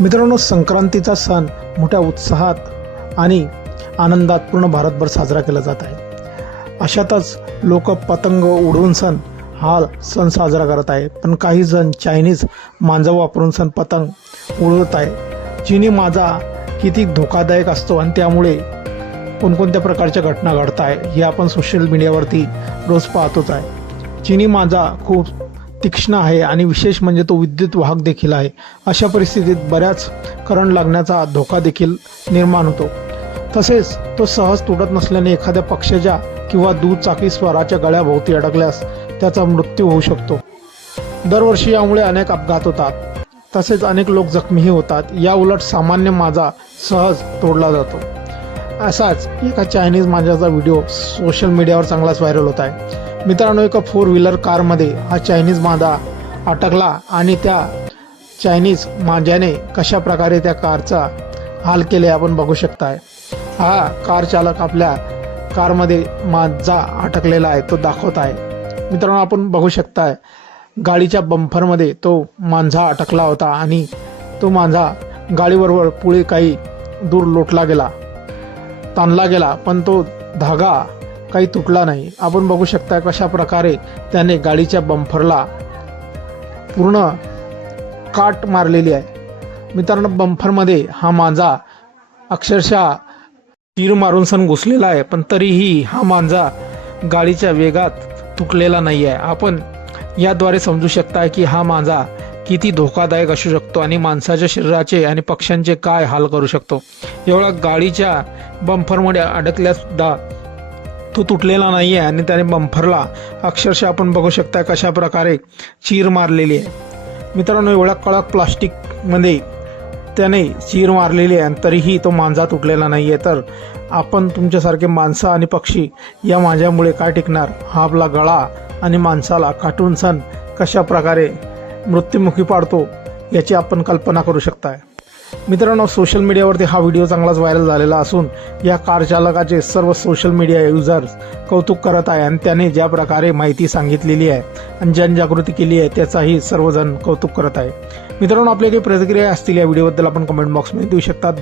मित्रांनो, संक्रांतीचा सण मोठ्या उत्साहात आणि आनंदात पूर्ण भारतभर साजरा केला जात आहे. अशातच लोक पतंग उडवून हा सण साजरा करत आहे. पण काही जण चायनीज मांजा वापरून पतंग उडवत आहे. चीनी मांजा किती धोकादायक असतो आणि त्यामुळे कोणकोणत्या प्रकारच्या घटना घडत आहे हे आपण सोशल मीडियावरती रोज पाहतोच आहे. चीनी मांजा खूप तीक्ष्ण आहे आणि विशेष म्हणजे तो विद्युत वाहक देखील आहे. अशा परिस्थितीत बऱ्याच करंट लागण्याचा धोका देखील निर्माण होतो. तसेच तो सहज तुटत नसल्याने एखाद्या पक्ष्याच्या किंवा दुचाकी स्वाराच्या गळ्याभोवती अडकल्यास त्याचा मृत्यू होऊ शकतो. दरवर्षी यामुळे अनेक अपघात होतात. तसेच अनेक लोक जखमीही होतात. या उलट सामान्य मांजा सहज तोडला जातो. असाच एका चायनीज मांजाचा व्हिडिओ सोशल मीडियावर चांगलाच व्हायरल होत आहे. मित्रांनो, एका 4 व्हीलर कारमध्ये हा चायनीज मांजा अटकला आणि त्या चायनीज मांजाने कशा प्रकारे त्या कारचा हाल केले आपण बघू शकताय. हा कार चालक आपल्या कारमध्ये मांजा अटकलेला आहे तो दाखवत आहे. मित्रांनो, आपण बघू शकताय गाडीच्या बंपरमध्ये तो मांजा अटकला होता आणि तो मांजा गाडीबरोबर पुढे काही दूर लोटला गेला, ताणला गेला, पण तो धागा काही तुटला नाही. आपण बघू शकता कशा प्रकारे त्याने गाडीच्या बंपरला पूर्ण काट मारलेली आहे. मित्रांनो, बंपरमध्ये हा मांजा अक्षरशः तीर मारून घुसलेला आहे, पण तरीही हा मांजा गाडीच्या वेगात तुटलेला नाही आहे. आपण याद्वारे समजू शकता की हा मांजा किती धोकादायक असू शकतो आणि माणसाच्या शरीराचे आणि पक्ष्यांचे काय हाल करू शकतो. एवढा गाडीच्या बंपरमध्ये अडकल्यासुद्धा तो तुटलेला नाही आहे आणि त्याने बंपरला अक्षरशः आपण बघू शकता कशा प्रकारे चीर मारलेली आहे. मित्रांनो, एवढ्या कडक प्लास्टिकमध्ये त्याने चीर मारलेली आहे आणि तरीही तो मांजा तुटलेला नाही आहे. तर आपण तुमच्यासारखे माणसं आणि पक्षी या मांजामुळे काय टिकणार? हा आपला गळा आणि माणसाला काटून कशा प्रकारे मृत्युमुखी पाडतो याची आपण कल्पना करू शकताय. मित्रांनो, सोशल मीडियावरती हा व्हिडिओ चांगलाच व्हायरल झालेला असून या कार चालकाचे सर्व सोशल मीडिया युजर्स कौतुक करत आहे आणि त्याने ज्या प्रकारे माहिती सांगितलेली आहे आणि जनजागृती केली आहे त्याचाही सर्वजण कौतुक करत आहे. मित्रांनो, आपल्या काही प्रतिक्रिया असतील या व्हिडिओबद्दल आपण कमेंट बॉक्समध्ये देऊ शकतात.